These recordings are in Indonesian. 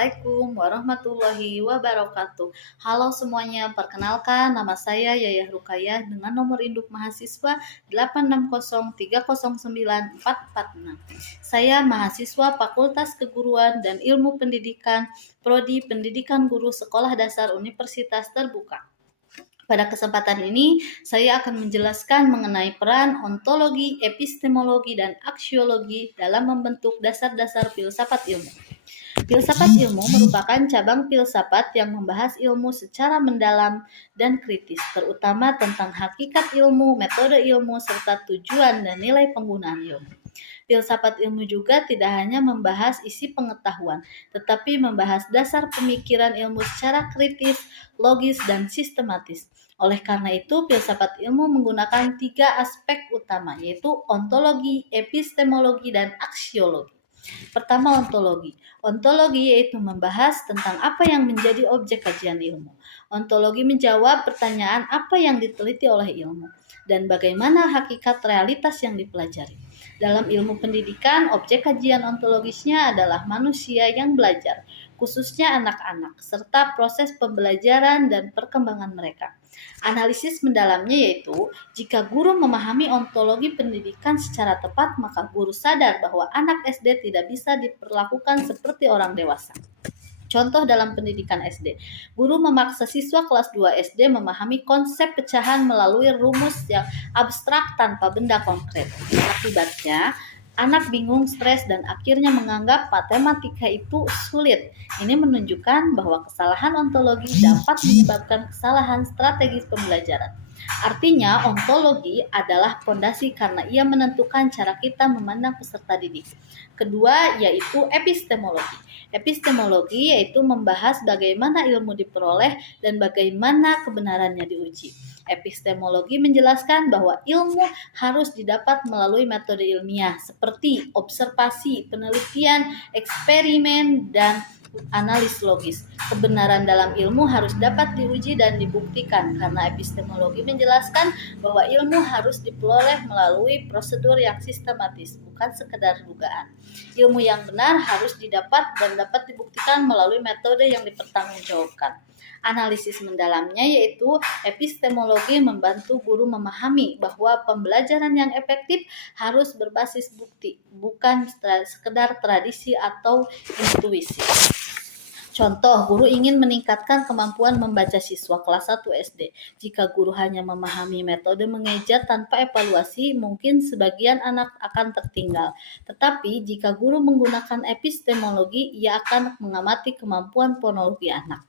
Assalamualaikum warahmatullahi wabarakatuh. Halo semuanya, perkenalkan nama saya Yayah Rukayah dengan nomor induk mahasiswa 860309446. Saya mahasiswa Fakultas Keguruan dan Ilmu Pendidikan, Prodi Pendidikan Guru Sekolah Dasar Universitas Terbuka. Pada kesempatan ini, saya akan menjelaskan mengenai peran ontologi, epistemologi, dan aksiologi dalam membentuk dasar-dasar filsafat ilmu. Filsafat ilmu merupakan cabang filsafat yang membahas ilmu secara mendalam dan kritis, terutama tentang hakikat ilmu, metode ilmu, serta tujuan dan nilai penggunaan ilmu. Filsafat ilmu juga tidak hanya membahas isi pengetahuan, tetapi membahas dasar pemikiran ilmu secara kritis, logis, dan sistematis. Oleh karena itu, filsafat ilmu menggunakan 3 aspek utama, yaitu ontologi, epistemologi, dan aksiologi. Pertama, ontologi. Ontologi yaitu membahas tentang apa yang menjadi objek kajian ilmu. Ontologi menjawab pertanyaan apa yang diteliti oleh ilmu dan bagaimana hakikat realitas yang dipelajari. Dalam ilmu pendidikan, objek kajian ontologisnya adalah manusia yang belajar, khususnya anak-anak, serta proses pembelajaran dan perkembangan mereka. Analisis mendalamnya yaitu, jika guru memahami ontologi pendidikan secara tepat, maka guru sadar bahwa anak SD tidak bisa diperlakukan seperti orang dewasa. Contoh dalam pendidikan SD, guru memaksa siswa kelas 2 SD memahami konsep pecahan melalui rumus yang abstrak tanpa benda konkret. Akibatnya, anak bingung, stres, dan akhirnya menganggap matematika itu sulit. Ini menunjukkan bahwa kesalahan ontologi dapat menyebabkan kesalahan strategis pembelajaran. Artinya, ontologi adalah fondasi karena ia menentukan cara kita memandang peserta didik. Kedua, yaitu epistemologi. Epistemologi yaitu membahas bagaimana ilmu diperoleh dan bagaimana kebenarannya diuji. Epistemologi menjelaskan bahwa ilmu harus didapat melalui metode ilmiah seperti observasi, penelitian, eksperimen, dan analis logis. Kebenaran dalam ilmu harus dapat diuji dan dibuktikan karena epistemologi menjelaskan bahwa ilmu harus diperoleh melalui prosedur yang sistematis, bukan sekedar dugaan. Ilmu yang benar harus didapat dan dapat dibuktikan melalui metode yang dipertanggungjawabkan. Analisis mendalamnya yaitu epistemologi membantu guru memahami bahwa pembelajaran yang efektif harus berbasis bukti, bukan sekedar tradisi atau intuisi. Contoh, guru ingin meningkatkan kemampuan membaca siswa kelas 1 SD. Jika guru hanya memahami metode mengeja tanpa evaluasi, mungkin sebagian anak akan tertinggal. Tetapi, jika guru menggunakan epistemologi, ia akan mengamati kemampuan fonologi anak.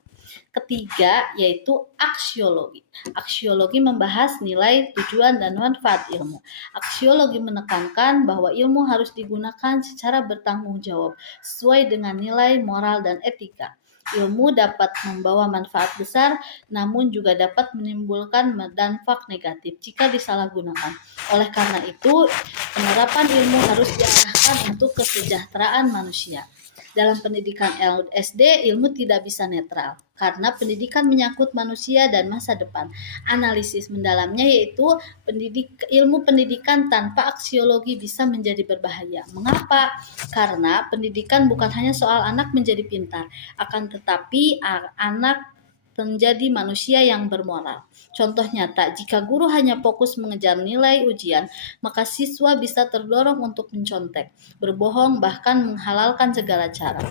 Ketiga, yaitu aksiologi. Aksiologi membahas nilai, tujuan, dan manfaat ilmu. Aksiologi menekankan bahwa ilmu harus digunakan secara bertanggung jawab, sesuai dengan nilai, moral, dan etika. Ilmu dapat membawa manfaat besar, namun juga dapat menimbulkan dampak negatif jika disalahgunakan. Oleh karena itu, penerapan ilmu harus diarahkan untuk kesejahteraan manusia. Dalam pendidikan SD, ilmu tidak bisa netral, karena pendidikan menyangkut manusia dan masa depan. Analisis mendalamnya yaitu ilmu pendidikan tanpa aksiologi bisa menjadi berbahaya. Mengapa? Karena pendidikan bukan hanya soal anak menjadi pintar, akan tetapi anak menjadi manusia yang bermoral. Contoh nyata, jika guru hanya fokus mengejar nilai ujian, maka siswa bisa terdorong untuk mencontek, berbohong, bahkan menghalalkan segala cara.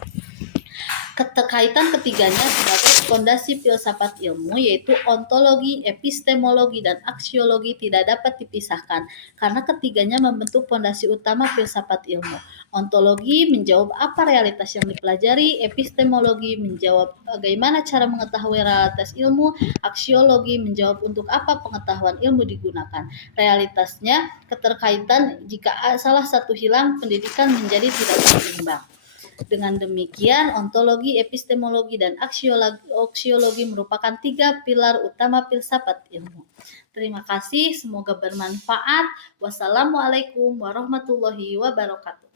Keterkaitan ketiganya sebagai fondasi filsafat ilmu yaitu ontologi, epistemologi, dan aksiologi tidak dapat dipisahkan karena ketiganya membentuk fondasi utama filsafat ilmu. Ontologi menjawab apa realitas yang dipelajari, epistemologi menjawab bagaimana cara mengetahui realitas ilmu, aksiologi menjawab untuk apa pengetahuan ilmu digunakan. Realitasnya, keterkaitan jika salah satu hilang, pendidikan menjadi tidak seimbang. Dengan demikian, ontologi, epistemologi, dan aksiologi merupakan 3 pilar utama filsafat ilmu. Terima kasih, semoga bermanfaat. Wassalamualaikum warahmatullahi wabarakatuh.